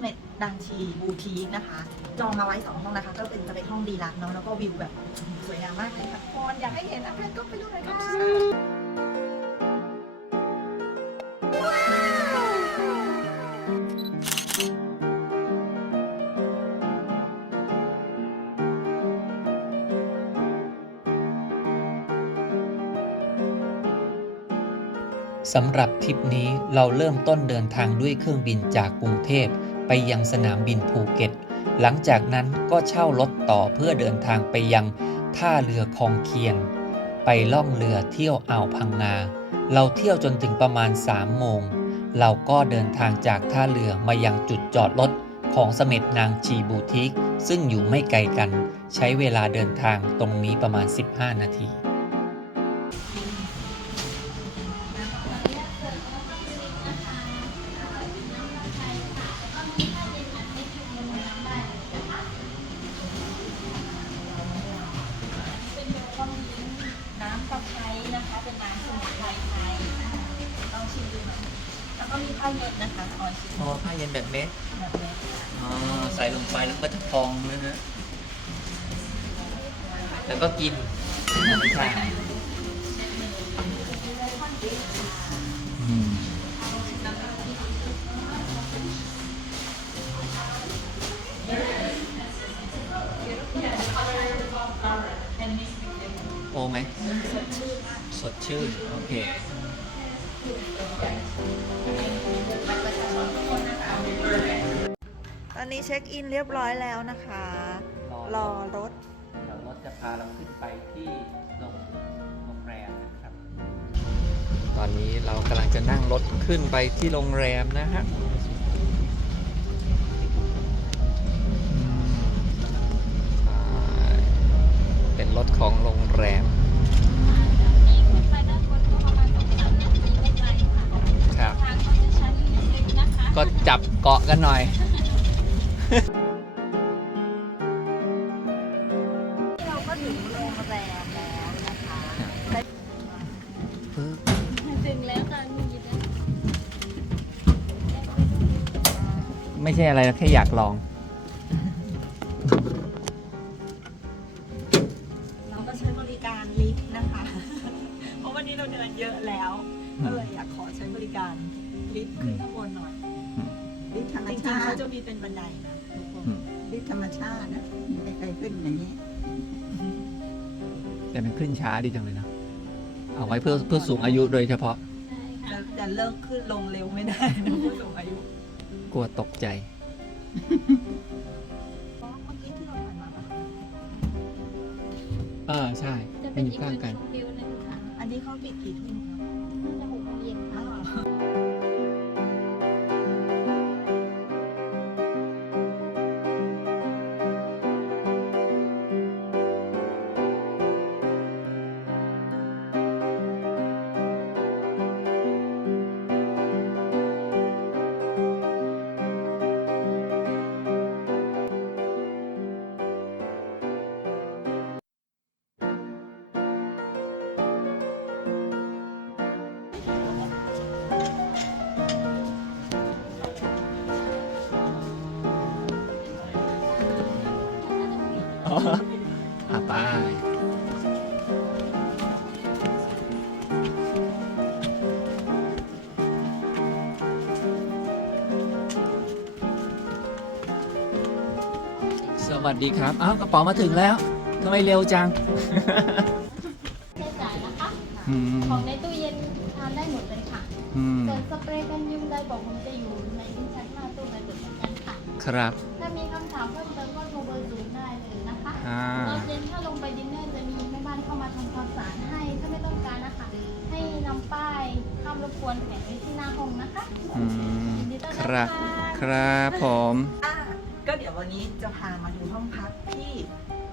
เม็ดดังชีบูทีคนะคะ จองมาไว้สองห้องนะคะ ก็เป็นจะเป็นห้องดีลักเนาะแล้วก็วิวแบบสวยงามมากเลยค่ะทุกคนอยากให้เห็นนะแพนก็ไปดูหน่อยค่ะสำหรับทริปนี้เราเริ่มต้นเดินทางด้วยเครื่องบินจากกรุงเทพ ไปยังสนามบินภูเก็ต หลังจากนั้นก็เช่ารถต่อเพื่อเดินทางไปยังท่าเรือคลองเคียนไปล่องเรือเที่ยวอ่าวพังงา เราเที่ยวจนถึงประมาณ3โมง เราก็เดินทางจากท่าเรือมายังจุดจอดรถของเสม็ดนางชีบูติก ซึ่งอยู่ไม่ไกลกัน ใช้เวลาเดินทางตรงนี้ประมาณ 15 นาที แบบเม็ดแบบนี้ค่ะอ๋อใส่ลงไปแล้วก็จะพองนะฮะแล้วก็กินไม่ใช่อืมโอไหม สดชื่น โอเค นนี้เช็คอินเรียบร้อยแล้วนะคะ รอรถ เดี๋ยวรถจะพาเราขึ้นไปที่โรงโรงแรมนะครับ ตอนนี้เรากำลังจะนั่งรถขึ้นไปที่โรงแรมนะฮะอืมอ่าเป็นรถของโรงแรมครับก็จับเกาะกันหน่อย ช่อะไรนะแค่อยากลอง เราก็ใช้บริการลิฟต์นะคะ เพราะวันนี้เราเดินเยอะแล้วก็เลยอยากขอใช้บริการลิฟต์ขึ้นข้างบนหน่อย ลิฟต์ธรรมจริงชาๆเขาติจะมีเป็นบันไดนะทุกคนอืมลิฟต์ธรรมชาตินะไม่เคยขึ้นอย่างนี้แต่มันขึ้นช้าดีจังเลยนะเอาไว้เพื่อเพื่อสูงอายุโดยเฉพาะใช่ค่ะจะจะเลิกขึ้นลงเร็วไม่ได้นะผู้สูงอายุกลัวตกใจเพราะเมื่ อกี้ที่เราผ่านมาปะอ่าใช่จะมัเป็นนอยู่อีกข้างจุดกันชมวิว สวัสดีครับ อ้าวกระเป๋ามาถึงแล้วทำไมเร็วจัง ใช้จ่ายนะคะ อืมของในตู้เย็นทานได้หมดเลยค่ะ อืมส่วนสเปรย์กันยุงได้บอกผมจะอยู่ในลิ้นชักหน้าตู้ใบเบิกเหมือนกันค่ะ ครับ ถ้ามีคำถามเพิ่มเติมก็โทรเบอร์ศูนย์ได้เลยนะคะอ่า ตอนเย็นถ้าลงไปดินเนอร์จะมีแม่บ้านเข้ามาทำความสะอาดให้ ถ้าไม่ต้องการนะคะ ให้นำป้ายห้ามรบกวนแขวนไว้ที่หน้าห้องนะคะอืมยินดีต้อนครัรับบค่ะครับผมอะ ก็เดี๋ยววันนี้จะพามาดูห้องพักที่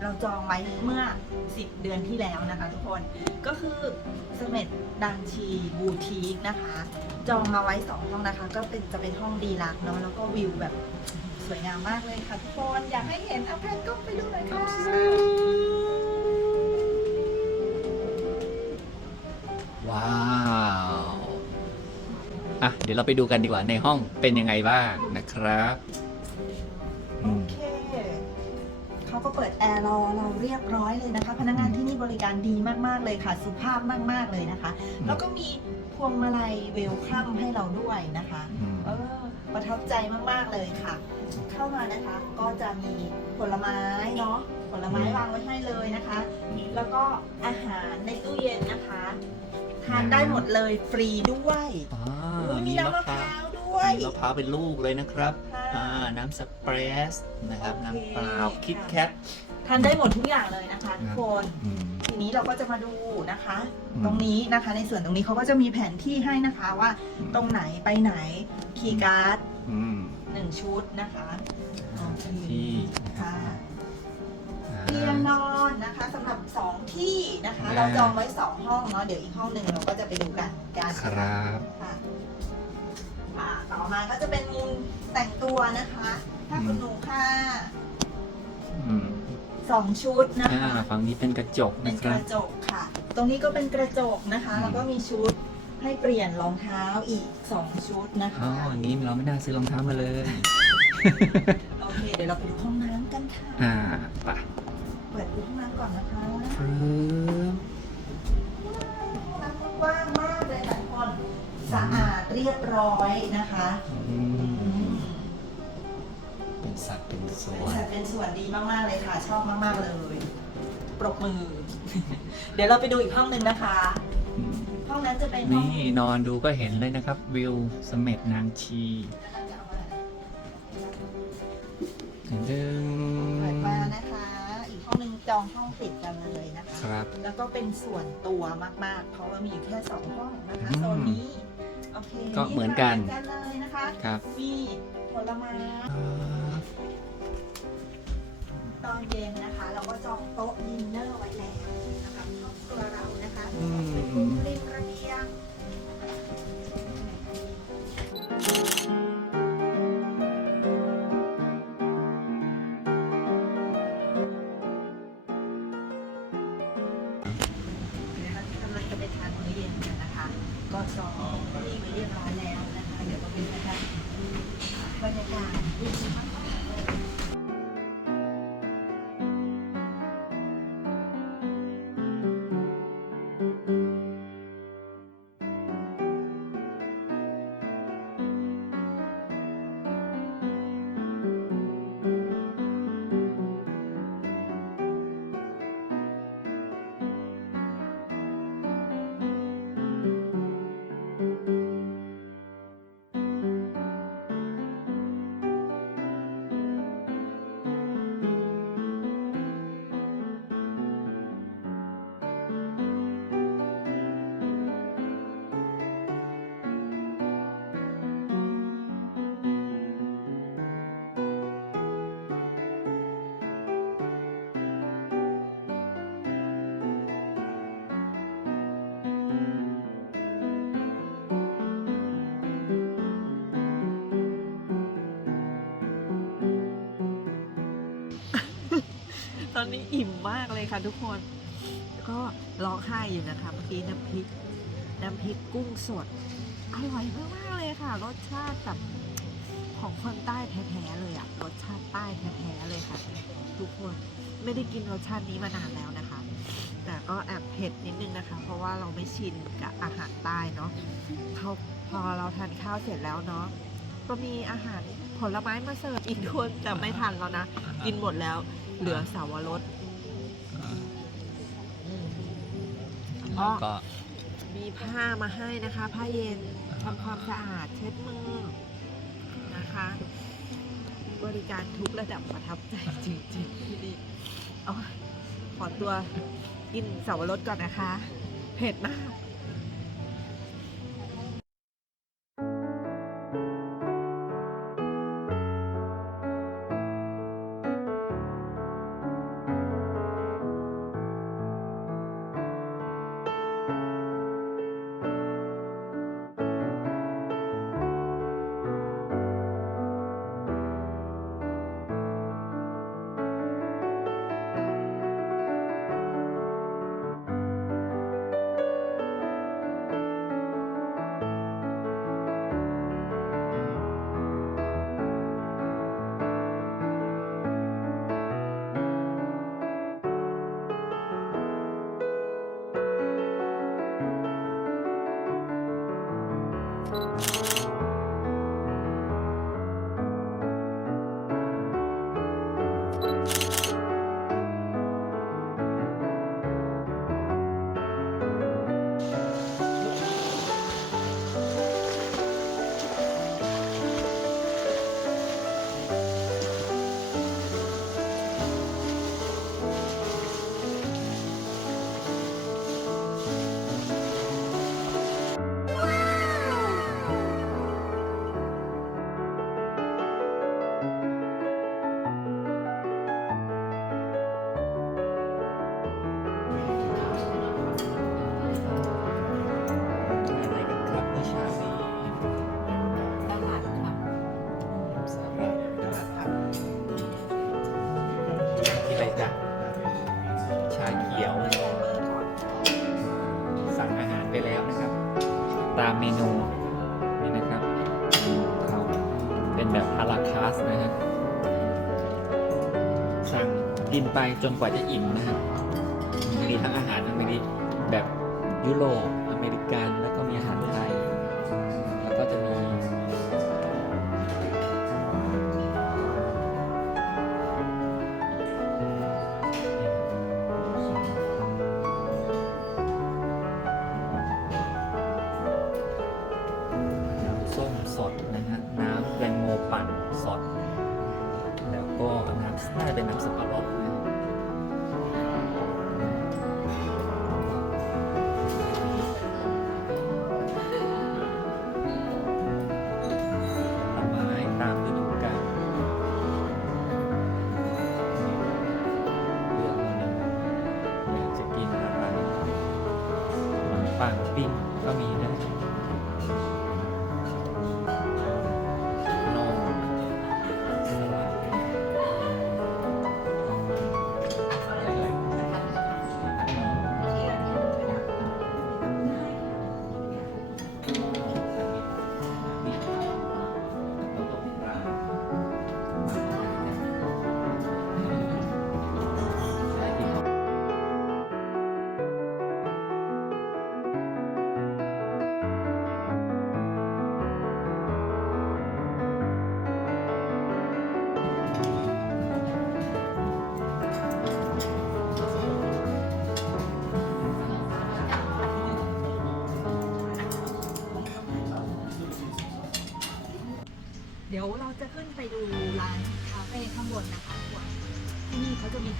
เราจองไว้เมื่อ 10 เดือนที่แล้วนะคะ ทุกคนก็คือเสม็ดดังชีบูทีคนะคะ จองมาไว้ 2 ห้องนะคะ ก็เป็นจะเป็นห้องดีลักเนาะแล้วก็วิวแบบสวยงามมากเลยค่ะทุกคนอยากให้เห็นเอาแพนก็ไปดูหน่อยค่ะว้าวอะเดี๋ยวเราไปดูกันดีกว่าในห้องเป็นยังไงบ้างนะครับ ก็เปิดแอร์รอเราเรียบร้อยเลยนะคะ พนักงานที่นี่บริการดีมากๆเลยค่ะ สุภาพมากๆเลยนะคะ แล้วก็มีพวงมาลัยเวลคัมให้เราด้วยนะคะอืม เออประทับใจมากๆเลยค่ะ เข้ามานะคะ ก็จะมีผลไม้เนาะผลไม้วางไว้ให้เลยนะคะ แล้วก็อาหารในตู้เย็นนะคะ ทานได้หมดเลยฟรีด้วยอ๋ออุ๊ยมีน้ำมะพร้าว ด้วย มีมะพร้าวเป็นลูกเลยนะครับค่ะอ่าน้ำสเปรสนะครับ โอเค น้ำเปล่าค่ะคิดแคท ทานได้หมดทุกอย่างเลยนะคะทุกคนอืมทีนี้เราก็จะมาดูนะคะ อืมตรงนี้นะคะในส่วนตรงนี้เขาก็จะมีแผนที่ให้นะคะว่าตรงไหนไปไหนคีย์การ์ดอืมหนึ่งชุดนะคะโอเคที่นะครับค่ะอ่า เตียงนอนนะคะสำหรับสองที่นะคะ อ่า เราจองไว้สองห้องเนาะเดี๋ยวอีกห้องหนึ่งเราก็จะไปดูกันกันครับ ค่ะ อ่าต่อมาก็จะเป็นมุมแต่งตัวนะคะถ้าคุณหนูค่ะอืมสองชุดนะอ่าคะ ฝั่งนี้เป็นกระจกเป็นนะคกรับ ระจกค่ะ ตรงนี้ก็เป็นกระจกนะคะ อืม แล้วก็มีชุดให้เปลี่ยนรองเท้าอีก 2 ชุดนะอ๋อคะ อย่างนี้เราไม่น่าซื้อรองเท้ามาเลย โอเค เดี๋ยวเราไปดูห้องน้ำกันค่ะ อ่าไปเปิดดูห้องน้ำก่อนนะคะฟรึบห้องน้ำกว้างมากเลยค่ะทุกคน สะอาดเรียบร้อยนะคะอือืมมเป็นสัดเป็นส่วเป็นนสัดเป็นส่วนดีมากๆเลยค่ะ ชอบมากๆเลย ปรบมือ เดี๋ยวเราไปดูอีกห้องหนึ่งนะคะอืมห้องนั้นจะเป็นห้องนี่นอนดูก็เห็นเลยนะครับ วิวเสม็ดนางชีดึงเปิดมานะคะ อีกห้องหนึ่งจองห้องติดกันเลยนะคะ ครับ แล้วก็เป็นส่วนตัวมากๆ เพราะว่ามีอยู่แค่สองห้องนะคะอืมโซนนี้โอ เคก็เหมือนกันค่ะเหมือนกันเลยนะคะครับมีผลไม้ตอนเย็นนะคะ เราก็จองโต๊ะดิน อิ่มมากเลยค่ะทุกคนก็ร้องไห้อยู่นะคะเมื่อกี้น้ำพริก น้ำพริกกุ้งสด อร่อยมากๆเลยค่ะ รสชาติแบบของคนใต้แท้ๆเลยอะรสชาติใต้แท้ๆเลยค่ะ ทุกคนไม่ได้กินรสชาตินี้มานานแล้วนะคะ แต่ก็แอบเผ็ดนิดนึงนะคะ เพราะว่าเราไม่ชินกับอาหารใต้เนาะเขาพอเราทานข้าวเสร็จแล้วเนาะก็มีอาหารผลไม้มาเสิร์ฟอีกทุนแต่ไม่ทันแล้วนะ กินหมดแล้วเหลือสาวรส อ๋อก็มีผ้ามาให้นะคะผ้าเย็นทำความสะอาดเช็ดมือนะคะ บริการทุกระดับประทับใจจริงๆที่นี่เอาขอตัวกินสาวรสก่อนนะคะ เผ็ดมาก ตามเมนูนี่นะครับเขาเป็นแบบอาราคาสนะฮะสั่งกินไปจนกว่าจะอิ่มนะครับมีทั้งอาหารทั้งมีแบบยุโรปานมปังปิ้งก็มีนะ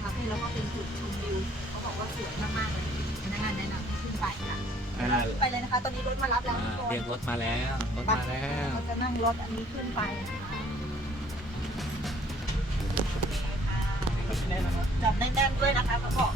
คาเฟ่แล้วก็เป็นจุดชมวิวเขาบอกว่าสวยมากๆเลยพนักงานแนะนำให้ขึ้นไปค่ะอ่าไปเลยนะคะ ตอนนี้รถมารับแล้วทุกคน เรียกรถมาแล้วรถมาแล้วเราจะนั่งรถอันนี้ขึ้นไปนะคะจับแน่นๆด้วยนะคะเขาบอก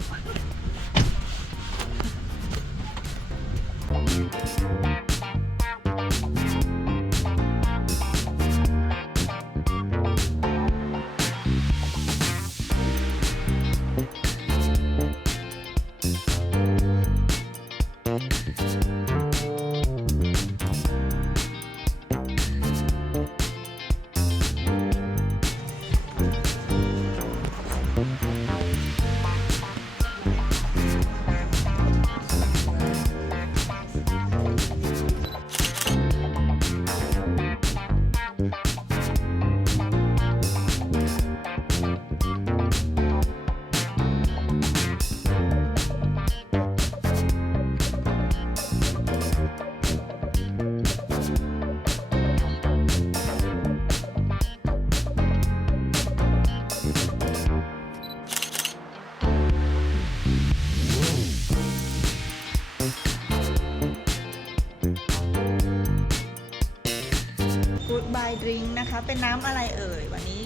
เป็นน้ำอะไรเอ่ย วันนี้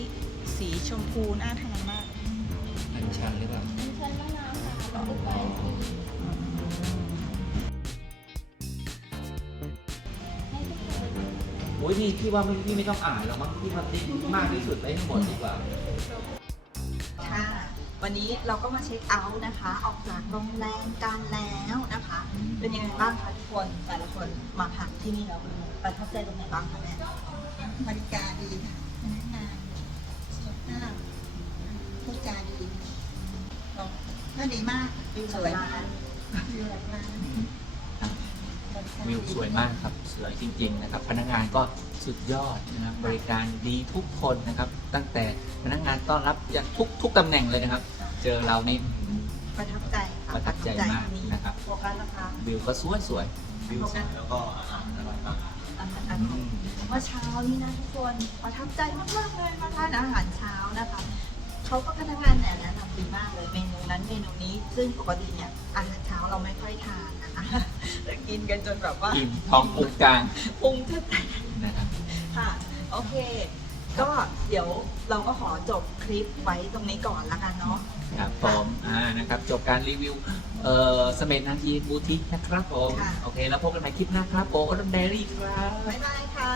สีชมพูน่าทานมากอันชันหรือเปล่าอันชันมะนาวค่ะแล้วก็ไปให้ทุกคนโอ้ยพี่พี่ว่าไม่พี่ไม่ต้องอ่านหรอกมั้งพี่มาติ๊กมากที่สุดไปให้หมดดีกว่า ค่ะ วันนี้เราก็มาเช็คเอาท์นะคะ ออกจากโรงแรมกันแล้วนะคะ เป็นยังไงบ้างคะทุกคน แต่ละคนมาพักที่นี่แล้วประทับใจตรงไหนบ้างคะแม่ บริการดีค่ะพนักงานสุภาพพูดจาดีก็ดีมากวิวสวยมากวิวหลักล้านคอนเซ็วิวสวยมากครับสวยจริง ๆ นะครับ พนักงานก็สุดยอดนะครับบริการดีทุกคนนะครับ ตั้งแต่พนักงานต้อนรับยันทุกทุกตำแหน่งเลยนะครับ เจอเรานี่ประทับใจค่ประทับใจมากนี้นะครับโฟกัสนะคะวิวก็สวยสวยวิวสวยแล้วก็อาหารอร่อยมากอาหาร เมื่อเช้านี่นะทุกคนประทับใจมากๆเลยมาทานอาหารเช้านะคะเขาก็พนักงานเนี่ยแนะนำดีมากเลยเมนูนั้นเมนูนี้ซึ่งปกติเนี่ยอาหารเช้าเราไม่ค่อยทานนะคะแต่กินกันจนแบบว่าอิ่มท้องปุงกลางปรุงจะแตกนะครับค่ะโอเค ก็เดี๋ยวเราก็ขอจบคลิปไว้ตรงนี้ก่อนละกันเนาะครับผมอ่านะครับ จบการรีวิวเอ่อสเมดนาทีบูติกนะครับผมค่ะโอเค แล้วพบกันใหม่คลิปหน้าครับโบออร์เดอรี่ครับ บ๊ายบายค่ะ